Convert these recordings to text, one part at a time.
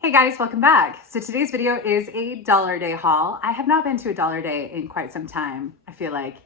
Hey guys, welcome back. So today's video is a Dollar Day haul. I have not been to a Dollar Day in quite some time, I feel like,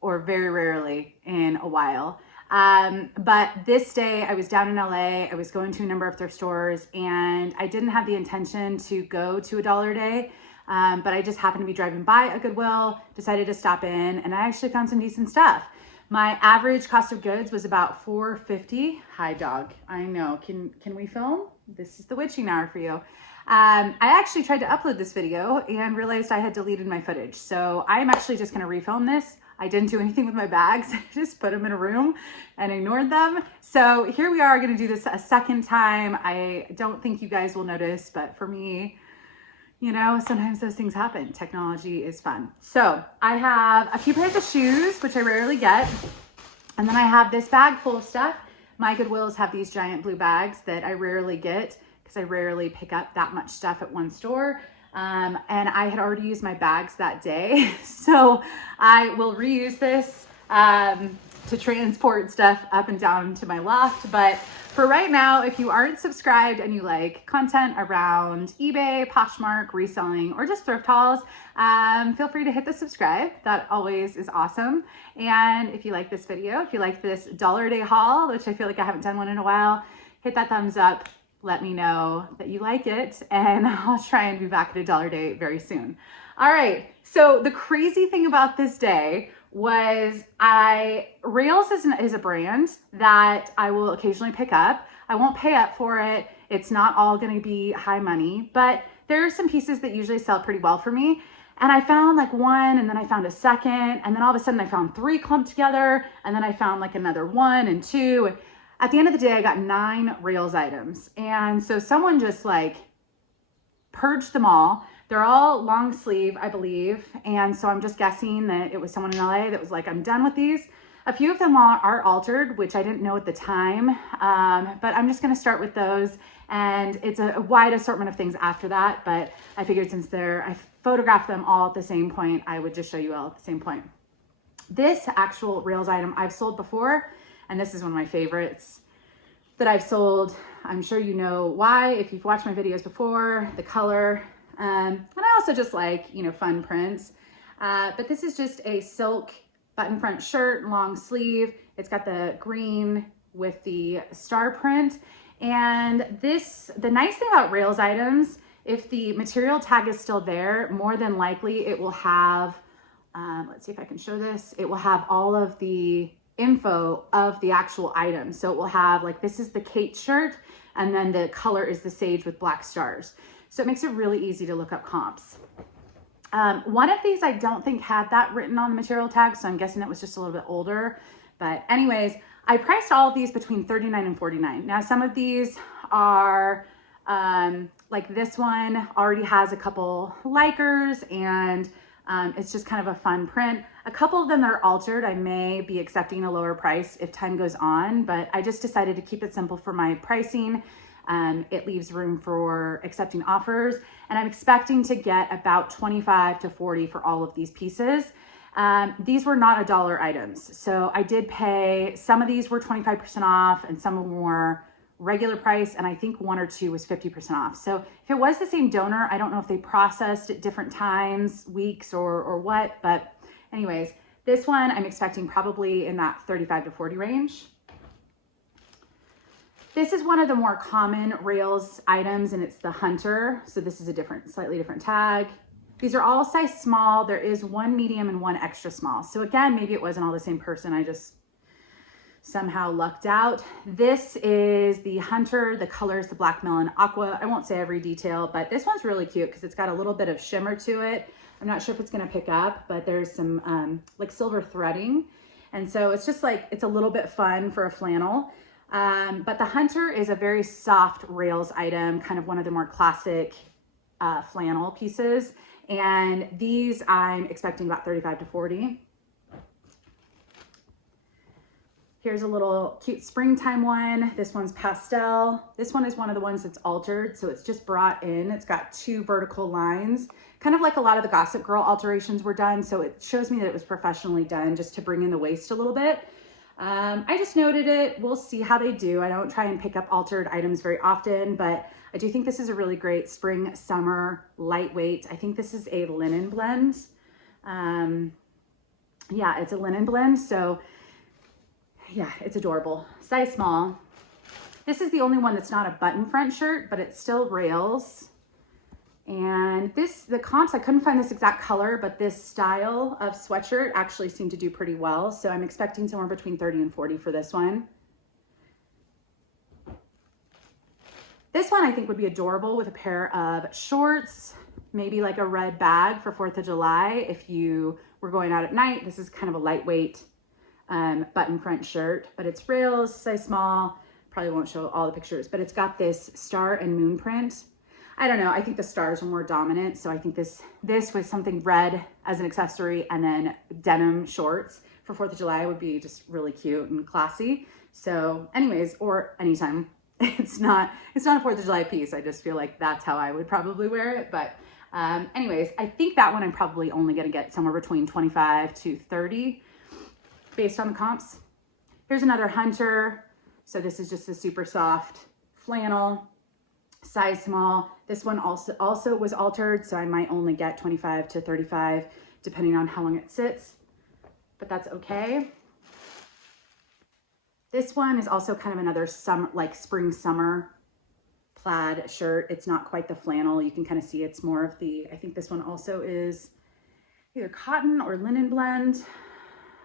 or very rarely in a while. But this day I was down in LA, I was going to a number of thrift stores, and I didn't have the intention to go to a Dollar Day, but I just happened to be driving by a Goodwill, decided to stop in, and I actually found some decent stuff. My average cost of goods was about $4.50. Hi dog, I know, can we film? This is the witching hour for you. I actually tried to upload this video and realized I had deleted my footage. So I'm actually just gonna refilm this. I didn't do anything with my bags. I just put them in a room and ignored them. So here we are gonna do this a second time. I don't think you guys will notice, but for me, you know, sometimes those things happen. Technology is fun. So I have a few pairs of shoes, which I rarely get. And then I have this bag full of stuff. My Goodwills have these giant blue bags that I rarely get because I rarely pick up that much stuff at one store. And I had already used my bags that day. So I will reuse this to transport stuff up and down to my loft. But for right now, if you aren't subscribed and you like content around eBay, Poshmark, reselling, or just thrift hauls, feel free to hit the subscribe. That always is awesome. And if you like this video, if you like this Dollar Day haul, which I feel like I haven't done one in a while, hit that thumbs up. Let me know that you like it, and I'll try and be back at a Dollar Day very soon. All right, so the crazy thing about this day was Rails is a brand that I will occasionally pick up. I won't pay up for it. It's not all gonna be high money, but there are some pieces that usually sell pretty well for me. And I found like one, and then I found a second, and then all of a sudden I found three clumped together, and then I found like another one and two. And at the end of the day, I got 9 Rails items. And so someone just like purged them all. They're all long sleeve, I believe. And so I'm just guessing that it was someone in LA that was like, I'm done with these. A few of them are altered, which I didn't know at the time, but I'm just gonna start with those. And it's a wide assortment of things after that, but I figured since I photographed them all at the same point, I would just show you all at the same point. This actual Rails item I've sold before, and this is one of my favorites that I've sold. I'm sure you know why if you've watched my videos before, the color. And I also just like, you know, fun prints. But this is just a silk button front shirt, long sleeve. It's got the green with the star print. And the nice thing about Rails items, if the material tag is still there, more than likely it will have, let's see if I can show this. It will have all of the info of the actual item. So it will have like, this is the Kate shirt, and then the color is the sage with black stars. So it makes it really easy to look up comps. One of these I don't think had that written on the material tag, so I'm guessing that was just a little bit older. But anyways, I priced all of these between $39 and $49. Now some of these are, like this one already has a couple likers, and it's just kind of a fun print. A couple of them that are altered, I may be accepting a lower price if time goes on, but I just decided to keep it simple for my pricing. It leaves room for accepting offers, and I'm expecting to get about 25 to 40 for all of these pieces. These were not $1 items. So I did pay, some of these were 25% off and some of them were regular price, and I think 1 or 2 was 50% off. So if it was the same donor, I don't know if they processed at different times, weeks or what, but anyways, this one I'm expecting probably in that 35 to 40 range. This is one of the more common Rails items, and it's the Hunter. So this is a slightly different tag. These are all size small. There is one medium and one extra small. So again, maybe it wasn't all the same person. I just somehow lucked out. This is the Hunter. The color is the Black Melon Aqua. I won't say every detail, but this one's really cute because it's got a little bit of shimmer to it. I'm not sure if it's gonna pick up, but there's some like silver threading. And so it's just like, it's a little bit fun for a flannel. But the Hunter is a very soft Rails item, kind of one of the more classic flannel pieces. And these I'm expecting about 35 to 40. Here's a little cute springtime one. This one's pastel. This one is one of the ones that's altered. So it's just brought in. It's got 2 vertical lines, kind of like a lot of the Gossip Girl alterations were done. So it shows me that it was professionally done just to bring in the waist a little bit. I just noted it. We'll see how they do. I don't try and pick up altered items very often, but I do think this is a really great spring, summer, lightweight. I think this is a linen blend. Yeah, it's a linen blend. So yeah, it's adorable. Size small. This is the only one that's not a button front shirt, but it still rails. And the comps, I couldn't find this exact color, but this style of sweatshirt actually seemed to do pretty well. So I'm expecting somewhere between 30 and 40 for this one. This one I think would be adorable with a pair of shorts, maybe like a red bag for 4th of July. If you were going out at night, this is kind of a lightweight button front shirt, but it's rails, size small. Probably won't show all the pictures, but it's got this star and moon print. I don't know, I think the stars are more dominant. So I think this with something red as an accessory and then denim shorts for 4th of July would be just really cute and classy. So anyways, or anytime. It's not a 4th of July piece. I just feel like that's how I would probably wear it. But anyways, I think that one I'm probably only gonna get somewhere between 25 to 30 based on the comps. Here's another Hunter. So this is just a super soft flannel, size small. This one also was altered, so I might only get 25 to 35 depending on how long it sits, but that's okay. This one is also kind of another like spring summer plaid shirt. It's not quite the flannel. You can kind of see it's more of I think this one also is either cotton or linen blend.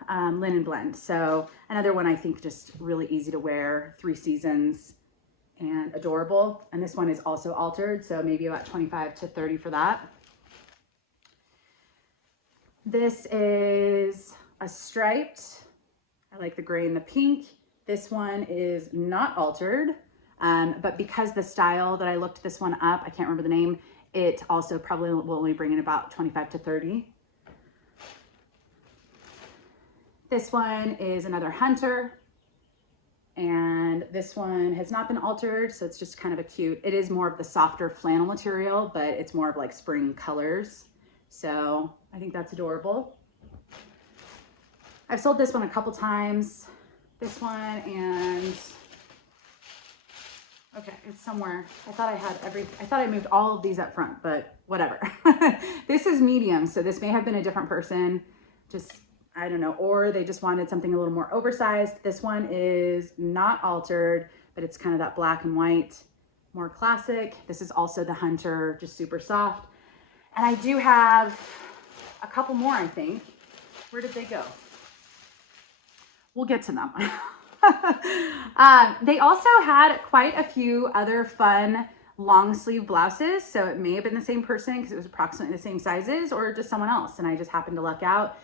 Linen blend. So another one I think just really easy to wear, 3 seasons and adorable. And this one is also altered, so maybe about 25 to 30 for that. This is a striped. I like the gray and the pink. This one is not altered, but because the style that I looked this one up, I can't remember the name, it also probably will only bring in about 25 to 30. This one is another Hunter, and this one has not been altered, so it's just kind of a cute, it is more of the softer flannel material, but it's more of like spring colors. So I think that's adorable. I've sold this one a couple times. This one, and okay, it's somewhere. I thought I moved all of these up front, but whatever. This is medium, so this may have been a different person. Just, I don't know, or they just wanted something a little more oversized. This one is not altered, but it's kind of that black and white, more classic. This is also the Hunter, just super soft. And I do have a couple more, I think. Where did they go? We'll get to them. They also had quite a few other fun long sleeve blouses. So it may have been the same person because it was approximately the same sizes, or just someone else. And I just happened to luck out.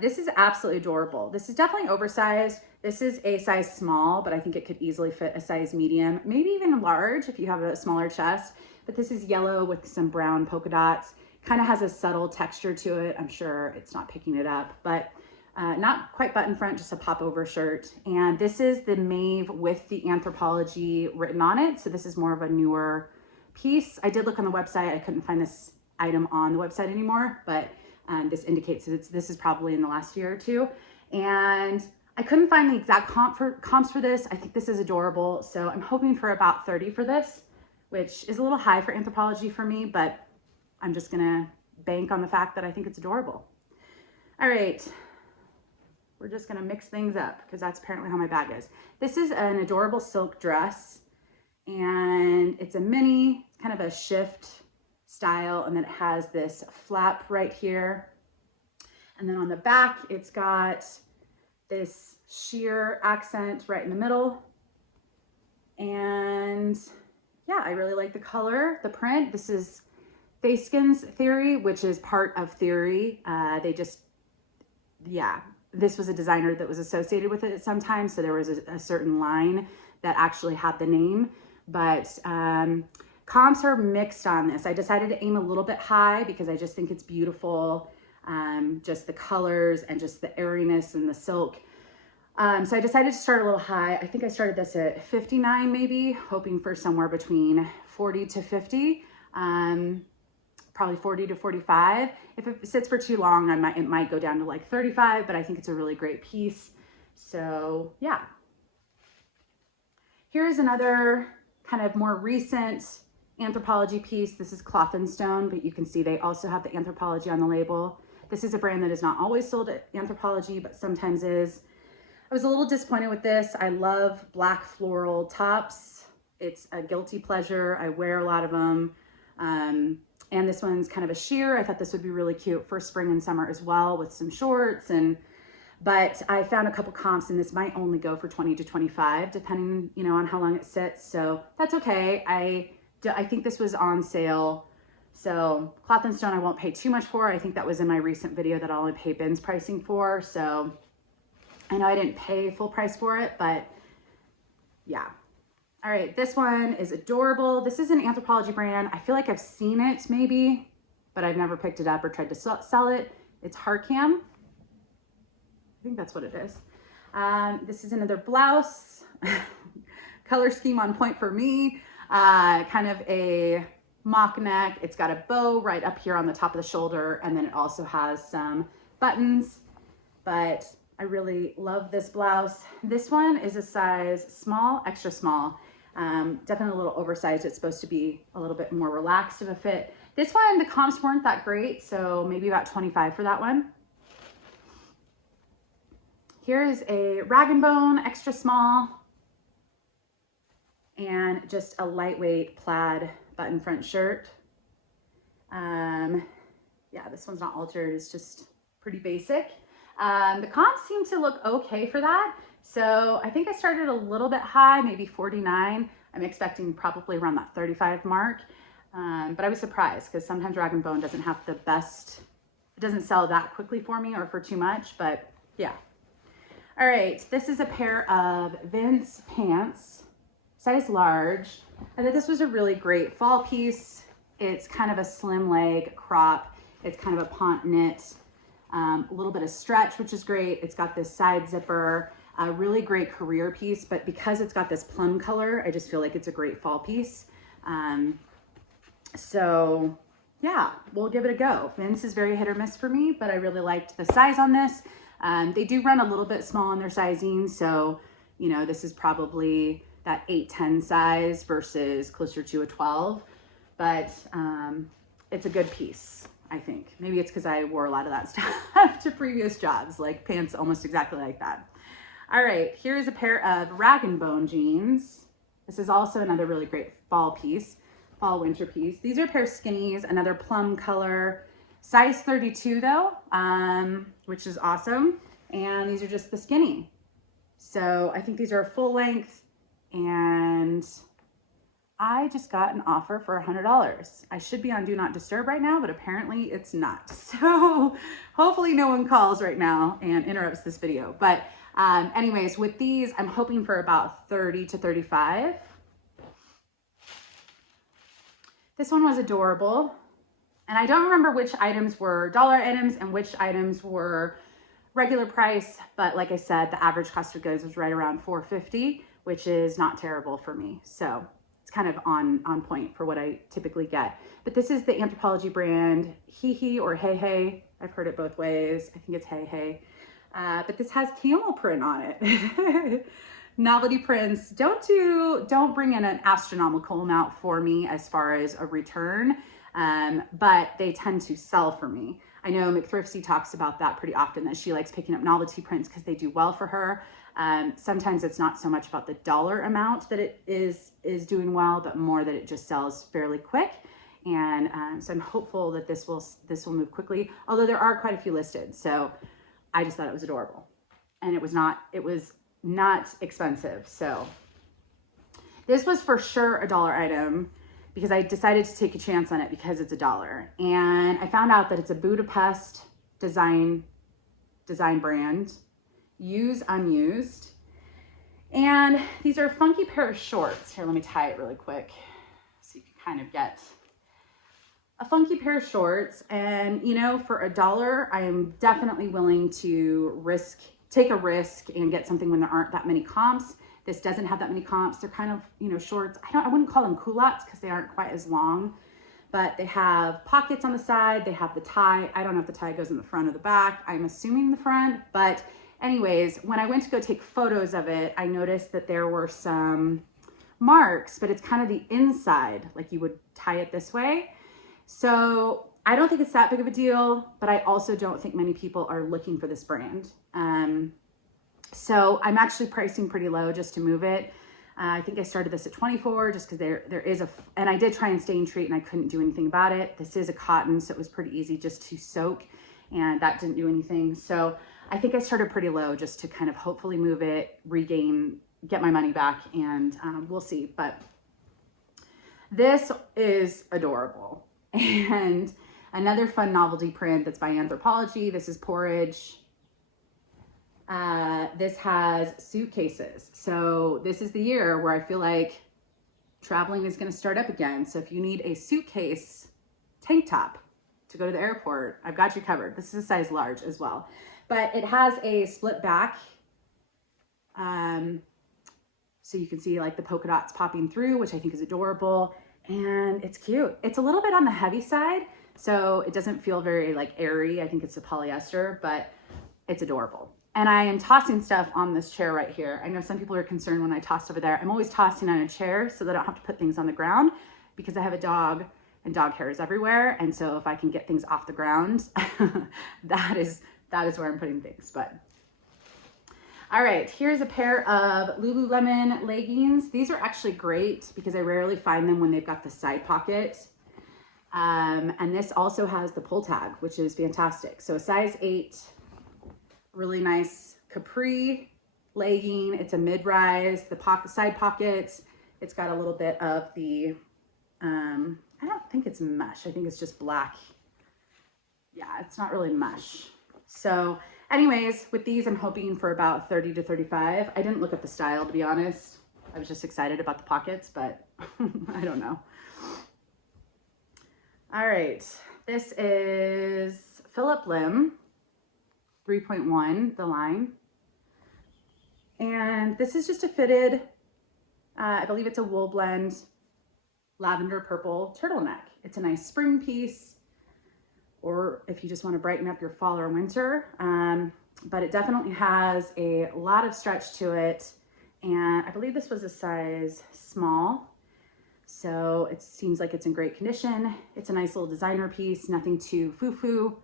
This is absolutely adorable. This is definitely oversized. This is a size small, but I think it could easily fit a size medium, maybe even large if you have a smaller chest. But this is yellow with some brown polka dots. Kind of has a subtle texture to it. I'm sure it's not picking it up, but not quite button front, just a pop over shirt. And this is the Maeve with the Anthropologie written on it. So this is more of a newer piece. I did look on the website. I couldn't find this item on the website anymore, but this indicates that this is probably in the last year or two. And I couldn't find the exact comps for this. I think this is adorable. So I'm hoping for about 30 for this, which is a little high for Anthropologie for me, but I'm just gonna bank on the fact that I think it's adorable. All right. We're just gonna mix things up because that's apparently how my bag is. This is an adorable silk dress, and it's a mini, kind of a shift style, and then it has this flap right here. And then on the back, it's got this sheer accent right in the middle. And yeah, I really like the color, the print. This is Fayskin's Theory, which is part of Theory. This was a designer that was associated with it at some time. So there was a certain line that actually had the name, but comps are mixed on this. I decided to aim a little bit high because I just think it's beautiful. Just the colors and just the airiness and the silk. So I decided to start a little high. I think I started this at 59 maybe, hoping for somewhere between 40 to 50. Probably 40 to 45. If it sits for too long, it might go down to like 35, but I think it's a really great piece. So yeah. Here's another kind of more recent Anthropologie piece. This is Cloth and Stone, but you can see they also have the Anthropologie on the label. This is a brand that is not always sold at Anthropologie, but sometimes is. I was a little disappointed with this. I love black floral tops. It's a guilty pleasure. I wear a lot of them. And this one's kind of a sheer. I thought this would be really cute for spring and summer as well with some shorts. But I found a couple comps, and this might only go for 20 to 25, depending, you know, on how long it sits. So that's okay. I think this was on sale. So Cloth and Stone, I won't pay too much for. I think that was in my recent video that I'll only pay Ben's pricing for. So I know I didn't pay full price for it, but yeah. All right, this one is adorable. This is an Anthropologie brand. I feel like I've seen it maybe, but I've never picked it up or tried to sell it. It's Harcam. I think that's what it is. This is another blouse. Color scheme on point for me. Kind of a mock neck. It's got a bow right up here on the top of the shoulder, and then it also has some buttons, but I really love this blouse. This one is a size small, extra small. Definitely a little oversized. It's supposed to be a little bit more relaxed of a fit. This one, the comps weren't that great, so maybe about 25 for that one. Here is a Rag & Bone, extra small, and just a lightweight plaid button front shirt. Yeah, this one's not altered. It's just pretty basic. The comps seem to look okay for that. So I think I started a little bit high, maybe 49. I'm expecting probably around that 35 mark. But I was surprised because sometimes Rag & Bone doesn't have the best, it doesn't sell that quickly for me or for too much, but yeah. All right, this is a pair of Vince pants, size large. I thought this was a really great fall piece. It's kind of a slim leg crop. It's kind of a pont knit, a little bit of stretch, which is great. It's got this side zipper, a really great career piece, but because it's got this plum color, I just feel like it's a great fall piece. So yeah, we'll give it a go. Vince is very hit or miss for me, but I really liked the size on this. They do run a little bit small in their sizing. So, you know, this is probably that 8-10 size versus closer to a 12, but it's a good piece, I think. Maybe it's because I wore a lot of that stuff to previous jobs, like pants almost exactly like that. All right, here's a pair of Rag & Bone jeans. This is also another really great fall piece, fall winter piece. These are a pair of skinnies, another plum color, size 32 though, which is awesome. And these are just the skinny. So I think these are full length, and I just got an offer for $100. I should be on Do Not Disturb right now, but apparently it's not. So hopefully no one calls right now and interrupts this video. But anyways, with these, I'm hoping for about 30 to 35. This one was adorable. And I don't remember which items were dollar items and which items were regular price. But like I said, the average cost of goods was right around $4.50, which is not terrible for me. So it's kind of on point for what I typically get. But this is the Anthropologie brand, He or Hey Hey. I've heard it both ways. I think it's Hey Hey. But this has camel print on it. Novelty prints don't bring in an astronomical amount for me as far as a return, but they tend to sell for me. I know McThriftsy talks about that pretty often, that she likes picking up novelty prints because they do well for her. Sometimes it's not so much about the dollar amount that it is doing well, but more that it just sells fairly quick. And so I'm hopeful that this will move quickly, although there are quite a few listed. So I just thought it was adorable, and it was not expensive. So this was for sure a dollar item, because I decided to take a chance on it because it's $1. And I found out that it's a Budapest design brand, use unused. And these are a funky pair of shorts. Here, let me tie it really quick so you can kind of get a funky pair of shorts. And you know, for $1, I am definitely willing to take a risk and get something when there aren't that many comps. This doesn't have that many comps. They're kind of, you know, shorts. I wouldn't call them culottes because they aren't quite as long, but they have pockets on the side. They have the tie. I don't know if the tie goes in the front or the back. I'm assuming the front, but anyways, when I went to go take photos of it, I noticed that there were some marks, but it's kind of the inside, like you would tie it this way. So I don't think it's that big of a deal, but I also don't think many people are looking for this brand. So I'm actually pricing pretty low just to move it. I think I started this at 24 just because there is and I did try and stain treat and I couldn't do anything about it. This is a cotton, so it was pretty easy just to soak, and that didn't do anything. So I think I started pretty low just to kind of hopefully move it, regain, get my money back, and we'll see. But this is adorable. And another fun novelty print that's by Anthropologie. This is Porridge. This has suitcases. So this is the year where I feel like traveling is going to start up again. So if you need a suitcase tank top to go to the airport, I've got you covered. This is a size large as well, but it has a split back. So you can see like the polka dots popping through, which I think is adorable, and it's cute. It's a little bit on the heavy side, so it doesn't feel very like airy. I think it's a polyester, but it's adorable. And I am tossing stuff on this chair right here. I know some people are concerned when I toss over there. I'm always tossing on a chair so that I don't have to put things on the ground, because I have a dog and dog hair is everywhere. And so if I can get things off the ground, that is where I'm putting things. But all right, here's a pair of Lululemon leggings. These are actually great because I rarely find them when they've got the side pocket. And this also has the pull tag, which is fantastic. So a size 8, really nice capri legging. It's a mid-rise, the side pockets. It's got a little bit of the, I don't think it's mesh. I think it's just black. Yeah, it's not really mesh. So anyways, with these, I'm hoping for about 30 to 35. I didn't look up the style, to be honest. I was just excited about the pockets, but I don't know. All right, this is Phillip Lim 3.1, the line. And this is just a fitted, I believe it's a wool blend, lavender purple turtleneck. It's a nice spring piece, or if you just want to brighten up your fall or winter. But it definitely has a lot of stretch to it. And I believe this was a size small. So it seems like it's in great condition. It's a nice little designer piece, nothing too foo-foo,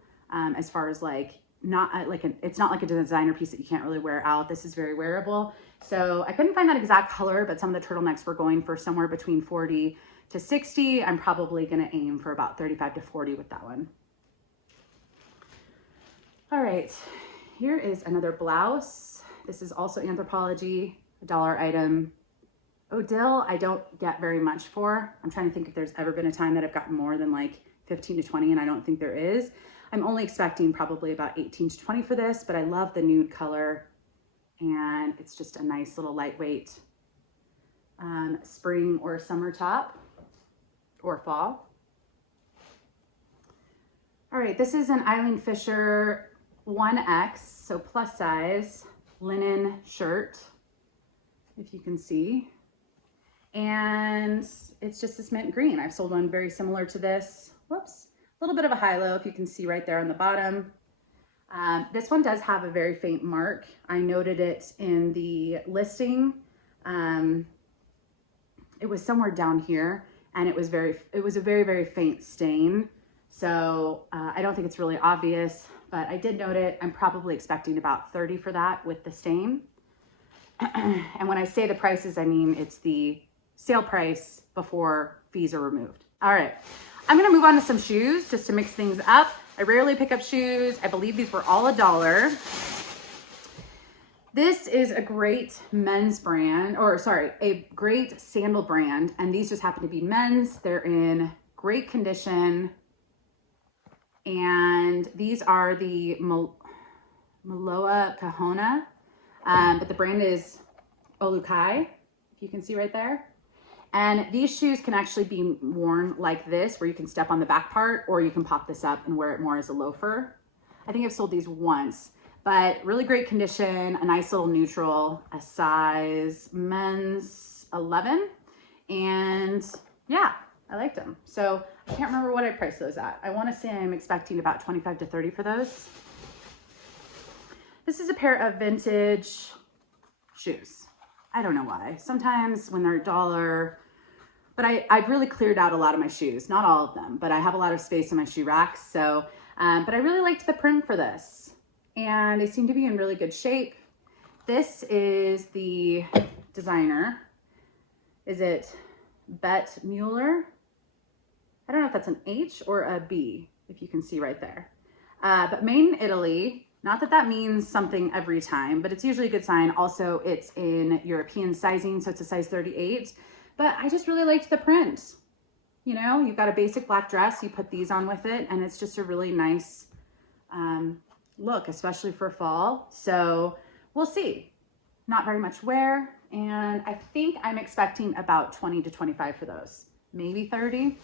as far as like, it's not like a designer piece that you can't really wear out. This is very wearable. So I couldn't find that exact color, but some of the turtlenecks were going for somewhere between 40 to 60. I'm probably going to aim for about 35 to 40 with that one. All right, here is another blouse. This is also Anthropologie, a $1 item. Odile, I don't get very much for. I'm trying to think if there's ever been a time that I've gotten more than like 15 to 20, and I don't think there is. I'm only expecting probably about 18 to 20 for this, but I love the nude color, and it's just a nice little lightweight spring or summer top or fall. All right, this is an Eileen Fisher 1X, so plus size linen shirt, if you can see. And it's just this mint green. I've sold one very similar to this. Whoops. A little bit of a high-low, if you can see right there on the bottom. This one does have a very faint mark. I noted it in the listing. It was somewhere down here, and it was a very, very faint stain. So I don't think it's really obvious, but I did note it. I'm probably expecting about 30 for that with the stain. And when I say the prices, I mean it's the sale price before fees are removed. All right. I'm gonna move on to some shoes just to mix things up. I rarely pick up shoes. I believe these were all $1. This is a great men's brand, or sorry, a great sandal brand. And these just happen to be men's. They're in great condition. And these are the Maloa Kahona, but the brand is Olukai, if you can see right there. And these shoes can actually be worn like this, where you can step on the back part, or you can pop this up and wear it more as a loafer. I think I've sold these once, but really great condition, a nice little neutral, a size men's 11. And yeah, I liked them. So I can't remember what I priced those at. I want to say I'm expecting about 25 to 30 for those. This is a pair of vintage shoes. I don't know why. Sometimes when they're a dollar, but I've really cleared out a lot of my shoes, not all of them, but I have a lot of space in my shoe racks. So, but I really liked the print for this, and they seem to be in really good shape. This is the designer. Is it Bette Mueller? I don't know if that's an H or a B, if you can see right there. But made in Italy. Not that that means something every time, but it's usually a good sign. Also, it's in European sizing, so it's a size 38. But I just really liked the print. You know, you've got a basic black dress, you put these on with it, and it's just a really nice look, especially for fall. So we'll see. Not very much wear, and I think I'm expecting about 20 to 25 for those, maybe 30.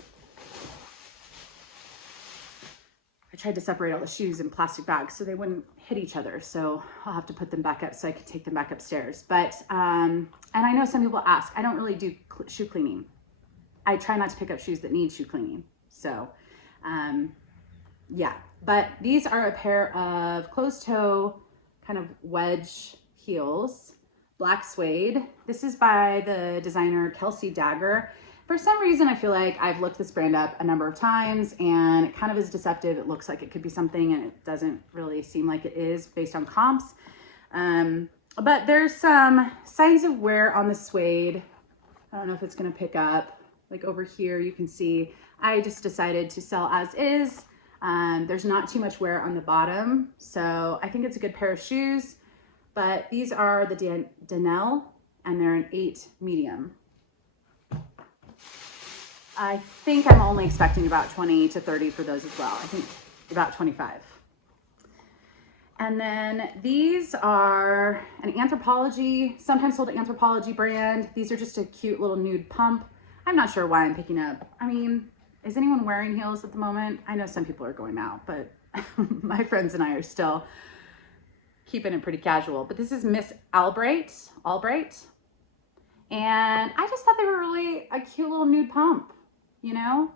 I tried to separate all the shoes in plastic bags so they wouldn't hit each other. So I'll have to put them back up so I can take them back upstairs. But, and I know some people ask, I don't really do shoe cleaning. I try not to pick up shoes that need shoe cleaning. So, yeah, but these are a pair of closed toe kind of wedge heels, black suede. This is by the designer Kelsey Dagger. For some reason, I feel like I've looked this brand up a number of times and it kind of is deceptive. It looks like it could be something and it doesn't really seem like it is based on comps. But there's some signs of wear on the suede. I don't know if it's gonna pick up. Like over here, you can see, I just decided to sell as is. There's not too much wear on the bottom. So I think it's a good pair of shoes, but these are the Danelle and they're an 8 medium. I think I'm only expecting about 20 to 30 for those as well. I think about 25. And then these are an Anthropologie, sometimes sold at Anthropologie brand. These are just a cute little nude pump. I'm not sure why I'm picking up. I mean, is anyone wearing heels at the moment? I know some people are going out, but my friends and I are still keeping it pretty casual. But this is Miss Albright. And I just thought they were really a cute little nude pump. You know,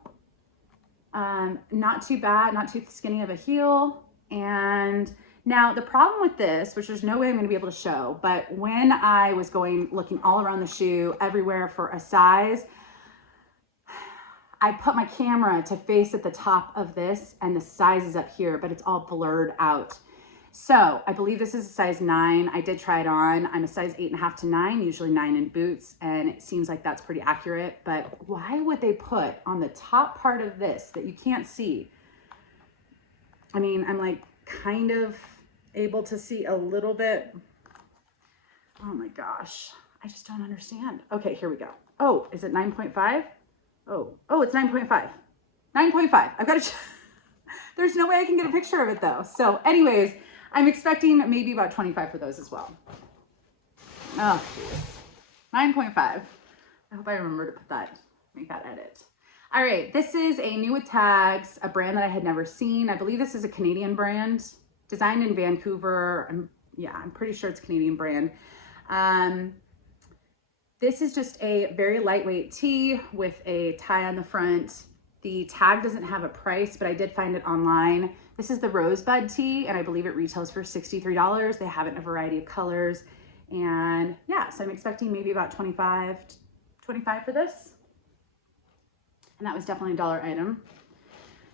not too bad, not too skinny of a heel. And now the problem with this, which there's no way I'm going to be able to show, but when I was looking all around the shoe, everywhere for a size, I put my camera to face at the top of this and the size is up here, but it's all blurred out. So I believe this is a size 9. I did try it on. I'm a size 8.5 to 9, usually 9 in boots, and it seems like that's pretty accurate. But why would they put on the top part of this that you can't see? I mean, I'm like kind of able to see a little bit. Oh my gosh, I just don't understand. Okay, here we go. Oh, is it 9.5? Oh, it's 9.5. 9.5. I've got to, there's no way I can get a picture of it though. So anyways, I'm expecting maybe about 25 for those as well. Oh, geez. 9.5. I hope I remember to put that, make that edit. All right, this is a new with tags, a brand that I had never seen. I believe this is a Canadian brand, designed in Vancouver. I'm pretty sure it's a Canadian brand. This is just a very lightweight tee with a tie on the front. The tag doesn't have a price, but I did find it online. This is the Rosebud tee, and I believe it retails for $63. They have it in a variety of colors. And yeah, so I'm expecting maybe about 25 for this. And that was definitely a dollar item.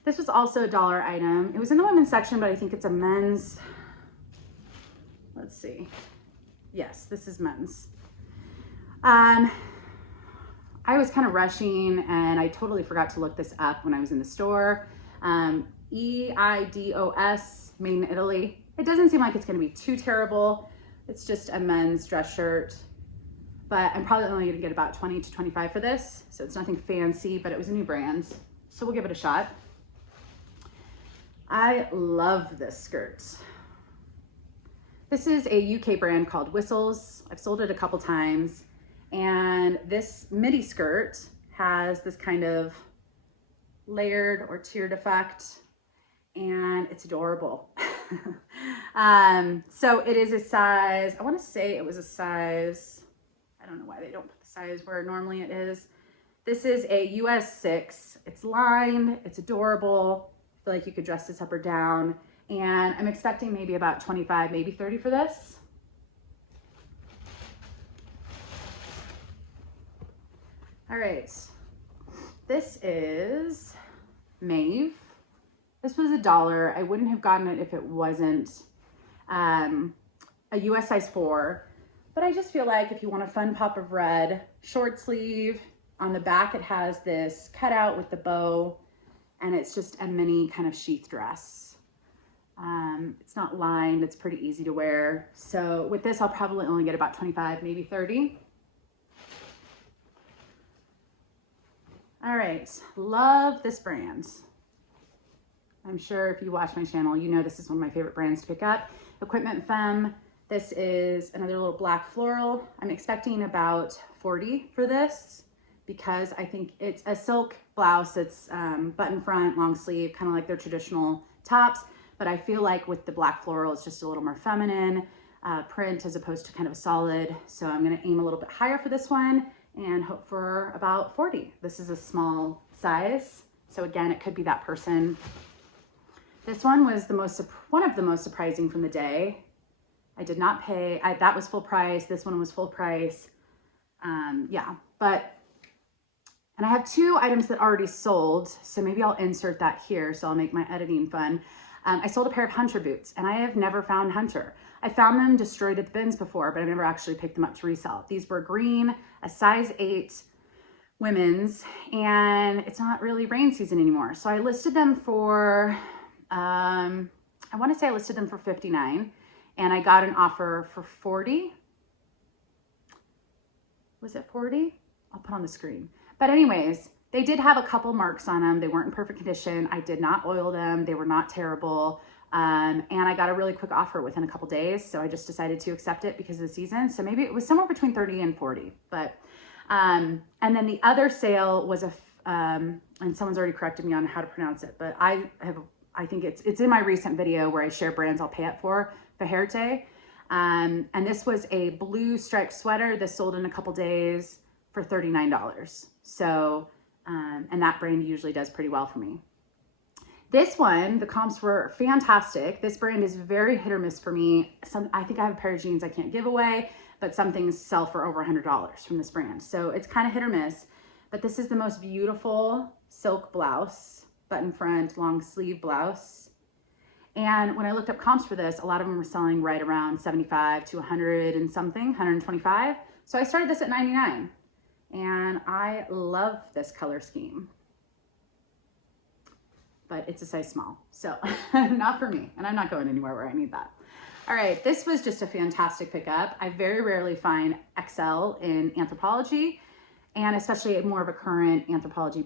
This was also a dollar item. It was in the women's section, but I think it's a men's. Let's see. Yes, this is men's. I was kind of rushing and I totally forgot to look this up when I was in the store. EIDOS, made in Italy. It doesn't seem like it's going to be too terrible. It's just a men's dress shirt, but I'm probably only going to get about 20 to 25 for this. So it's nothing fancy, but it was a new brand. So we'll give it a shot. I love this skirt. This is a UK brand called Whistles. I've sold it a couple times. And this midi skirt has this kind of layered or tiered effect, and it's adorable. So it is a size, I want to say it was a size, I don't know why they don't put the size where normally it is. This is a US 6. It's lined, it's adorable. I feel like you could dress this up or down. And I'm expecting maybe about 25, maybe 30 for this. All right, this is Maeve. This was $1. I wouldn't have gotten it if it wasn't a US size 4, but I just feel like if you want a fun pop of red, short sleeve, on the back it has this cutout with the bow, and it's just a mini kind of sheath dress. It's not lined, it's pretty easy to wear. So with this, I'll probably only get about 25, maybe 30. All right, love this brand. I'm sure if you watch my channel, you know this is one of my favorite brands to pick up. Equipment Femme. This is another little black floral. I'm expecting about 40 for this because I think it's a silk blouse. It's button front, long sleeve, kind of like their traditional tops. But I feel like with the black floral, it's just a little more feminine print as opposed to kind of a solid. So I'm gonna aim a little bit higher for this one and hope for about 40. This is a small size. So again, it could be that person. This one was one of the most surprising from the day. I did not pay, that was full price. This one was full price. Yeah, and I have 2 items that already sold. So maybe I'll insert that here. So I'll make my editing fun. I sold a pair of Hunter boots and I have never found Hunter. I found them destroyed at the bins before, but I've never actually picked them up to resell. These were green, a size 8 women's, and it's not really rain season anymore. So I listed them for, I want to say I listed them for $59 and I got an offer for 40. Was it 40? I'll put on the screen. But anyways, they did have a couple marks on them. They weren't in perfect condition. I did not oil them. They were not terrible. And I got a really quick offer within a couple days. So I just decided to accept it because of the season. So maybe it was somewhere between 30 and 40. But, and then the other sale was and someone's already corrected me on how to pronounce it, but I think it's in my recent video where I share brands I'll pay up for, Fajerte. And this was a blue striped sweater. This sold in a couple days for $39. So, and that brand usually does pretty well for me. This one, the comps were fantastic. This brand is very hit or miss for me. I think I have a pair of jeans I can't give away, but some things sell for over $100 from this brand. So it's kind of hit or miss, but this is the most beautiful silk blouse, button front, long sleeve blouse. And when I looked up comps for this, a lot of them were selling right around 75 to 100 and something, 125. So I started this at 99 and I love this color scheme, but it's a size small. So not for me. And I'm not going anywhere where I need that. All right, this was just a fantastic pickup. I very rarely find XL in Anthropologie, and especially more of a current Anthropologie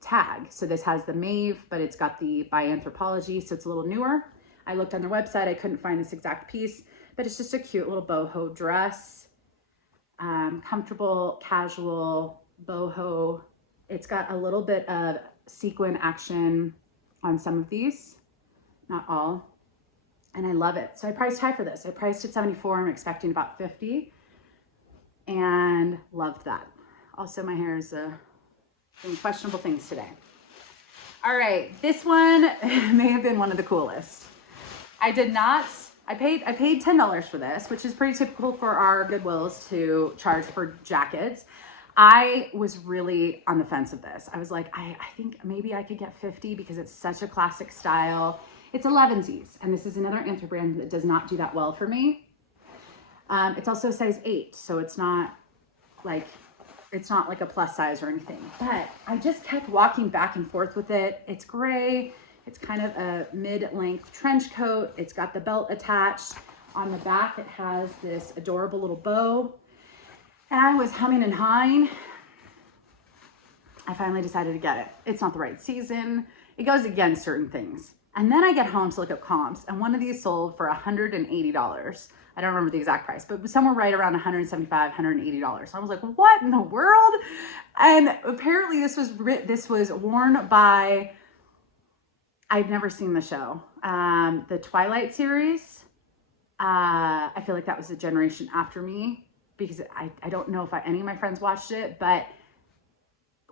tag. So this has the Maeve, but it's got the by Anthropologie, so it's a little newer. I looked on their website, I couldn't find this exact piece, but it's just a cute little boho dress. Comfortable, casual, boho. It's got a little bit of sequin action on some of these, not all. And I love it. So I priced high for this. I priced at 74. I'm expecting about 50 and loved that. Also, my hair is doing questionable things today. All right, this one may have been one of the coolest. I paid $10 for this, which is pretty typical for our Goodwills to charge for jackets. I was really on the fence of this. I was like, I think maybe I could get 50 because it's such a classic style. It's 11sies, and this is another Anthro brand that does not do that well for me. It's also a size 8, so it's not like a plus size or anything, but I just kept walking back and forth with it. It's gray. It's kind of a mid-length trench coat. It's got the belt attached. On the back, it has this adorable little bow. And I was humming and hawing. I finally decided to get it. It's not the right season. It goes against certain things. And then I get home to look up comps, and one of these sold for $180. I don't remember the exact price, but somewhere right around $175, $180. So I was like, what in the world? And apparently this was worn by, I've never seen the show, the Twilight series. I feel like that was a generation after me because I don't know if any of my friends watched it, but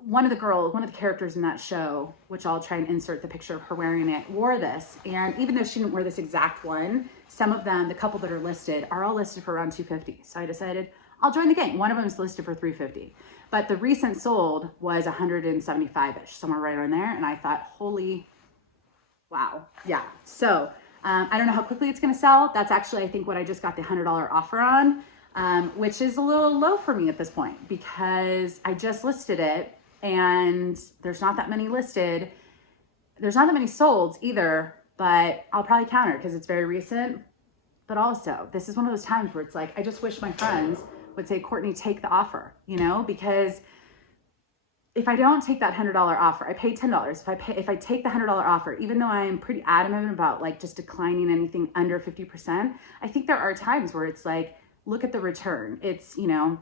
one of the characters in that show, which I'll try and insert the picture of her wearing it, wore this. And even though she didn't wear this exact one, some of them, the couple that are listed, are all listed for around $250. So I decided I'll join the gang. One of them is listed for $350. but the recent sold was 175-ish, somewhere right around there. And I thought, holy wow. Yeah. So I don't know how quickly it's going to sell. That's actually, I think, what I just got the $100 offer on, which is a little low for me at this point because I just listed it and there's not that many listed. There's not that many solds either, but I'll probably counter because it's very recent. But also, this is one of those times where it's like, I just wish my friends would say, Courtney, take the offer, you know, because if I don't take that $100 offer, I paid $10. If I take the $100 offer, even though I'm pretty adamant about like just declining anything under 50%, I think there are times where it's like, look at the return. It's, you know,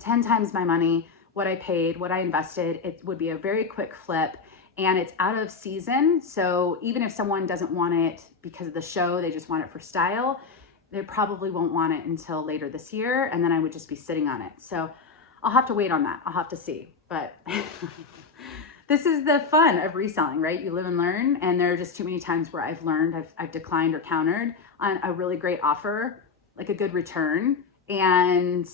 10 times my money, what I paid, what I invested. It would be a very quick flip and it's out of season. So even if someone doesn't want it because of the show, they just want it for style, they probably won't want it until later this year. And then I would just be sitting on it. So I'll have to wait on that. I'll have to see. But this is the fun of reselling, right? You live and learn. And there are just too many times where I've learned, I've declined or countered on a really great offer, like a good return. And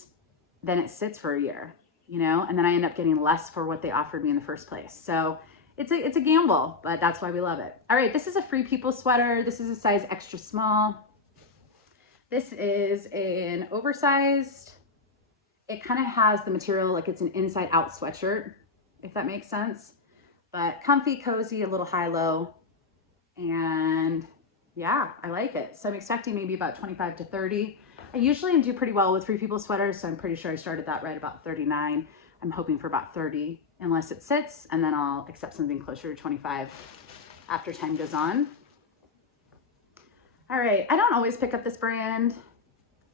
then it sits for a year, you know, and then I end up getting less for what they offered me in the first place. So it's a gamble, but that's why we love it. All right, this is a Free People sweater. This is a size extra small. This is an oversized, it kind of has the material like it's an inside out sweatshirt, if that makes sense, but comfy, cozy, a little high-low, and yeah, I like it. So I'm expecting maybe about 25 to 30. I usually do pretty well with Free People sweaters, so I'm pretty sure I started that right about 39. I'm hoping for about 30 unless it sits, and then I'll accept something closer to 25 after time goes on. All right, I don't always pick up this brand,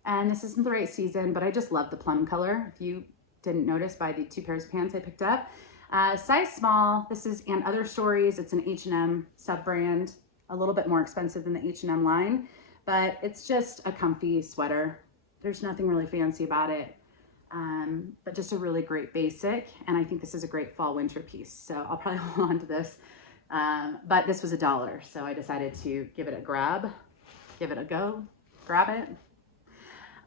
and this isn't the right season, but I just love the plum color. If you didn't notice by the 2 pairs of pants I picked up. Size small, this is And Other Stories. It's an H&M sub-brand, a little bit more expensive than the H&M line, but it's just a comfy sweater. There's nothing really fancy about it, but just a really great basic. And I think this is a great fall winter piece. So I'll probably hold on to this, but this was $1. So I decided to give it a grab, give it a go, grab it.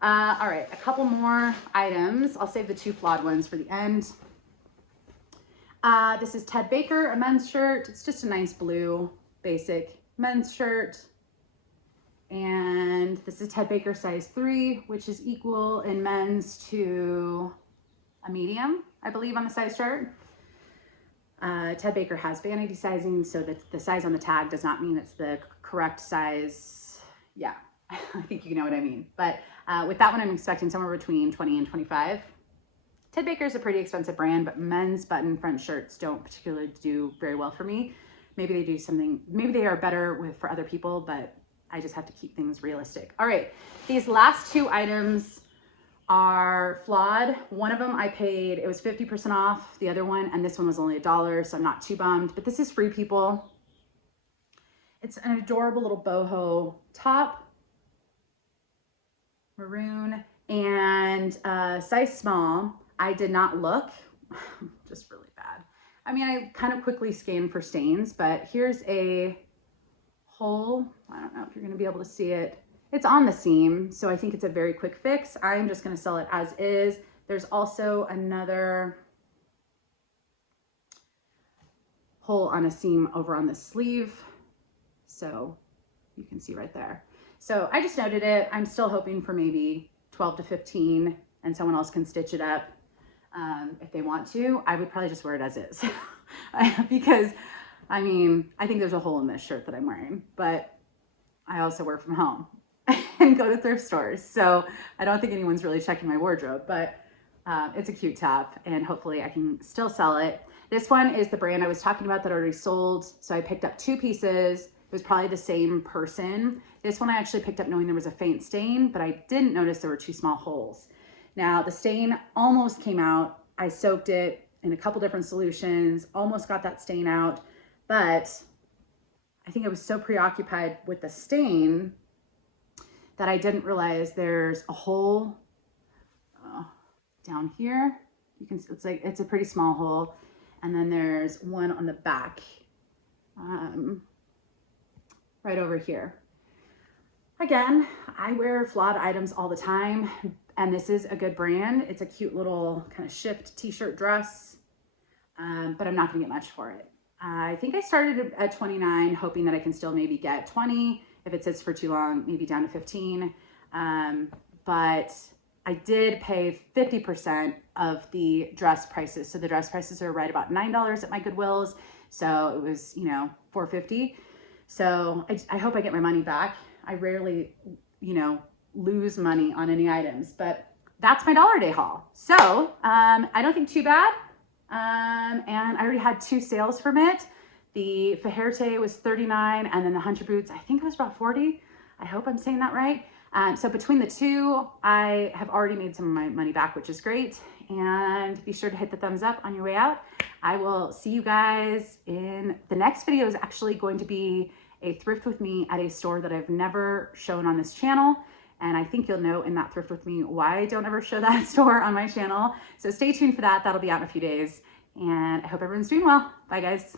All right, a couple more items. I'll save the 2 flawed ones for the end. This is Ted Baker, a men's shirt. It's just a nice blue, basic men's shirt. And this is Ted Baker size 3, which is equal in men's to a medium, I believe, on the size chart. Ted Baker has vanity sizing, so that the size on the tag does not mean it's the correct size. Yeah, I think you know what I mean. But with that one, I'm expecting somewhere between 20 and 25. Ted Baker is a pretty expensive brand, but men's button front shirts don't particularly do very well for me. Maybe they do something, maybe they are better for other people, but I just have to keep things realistic. All right, these last 2 items are flawed. One of them I paid, it was 50% off, the other one, and this one was only $1, so I'm not too bummed, but this is Free People. It's an adorable little boho top, maroon, and size small. I did not look, just really bad. I mean, I kind of quickly scanned for stains, but here's a hole. I don't know if you're gonna be able to see it. It's on the seam, so I think it's a very quick fix. I'm just gonna sell it as is. There's also another hole on a seam over on the sleeve, so you can see right there. So I just noted it. I'm still hoping for maybe 12 to 15, and someone else can stitch it up if they want to. I would probably just wear it as is because I mean, I think there's a hole in this shirt that I'm wearing, but I also work from home and go to thrift stores. So I don't think anyone's really checking my wardrobe, but it's a cute top and hopefully I can still sell it. This one is the brand I was talking about that already sold. So I picked up 2 pieces. It was probably the same person. This one I actually picked up knowing there was a faint stain, but I didn't notice there were 2 small holes. Now the stain almost came out. I soaked it in a couple different solutions, almost got that stain out. But I think I was so preoccupied with the stain that I didn't realize there's a hole down here. You can see it's a pretty small hole. And then there's one on the back, right over here. Again, I wear flawed items all the time. And this is a good brand. It's a cute little kind of shift t-shirt dress, but I'm not gonna get much for it. I think I started at 29, hoping that I can still maybe get 20. If it sits for too long, maybe down to 15. But I did pay 50% of the dress prices. So the dress prices are right about $9 at my Goodwills. So it was, you know, $4.50. So I hope I get my money back. I rarely, you know, lose money on any items, but that's my Dollar Day haul. So I don't think too bad. And I already had 2 sales from it. The Fajerte was $39, and then the Hunter boots, I think it was about $40. I hope I'm saying that right. So between the 2, I have already made some of my money back, which is great. And be sure to hit the thumbs up on your way out. I will see you guys in the next video. Is actually going to be a thrift with me at a store that I've never shown on this channel. And I think you'll know in that thrift with me why I don't ever show that store on my channel. So stay tuned for that. That'll be out in a few days. And I hope everyone's doing well. Bye guys.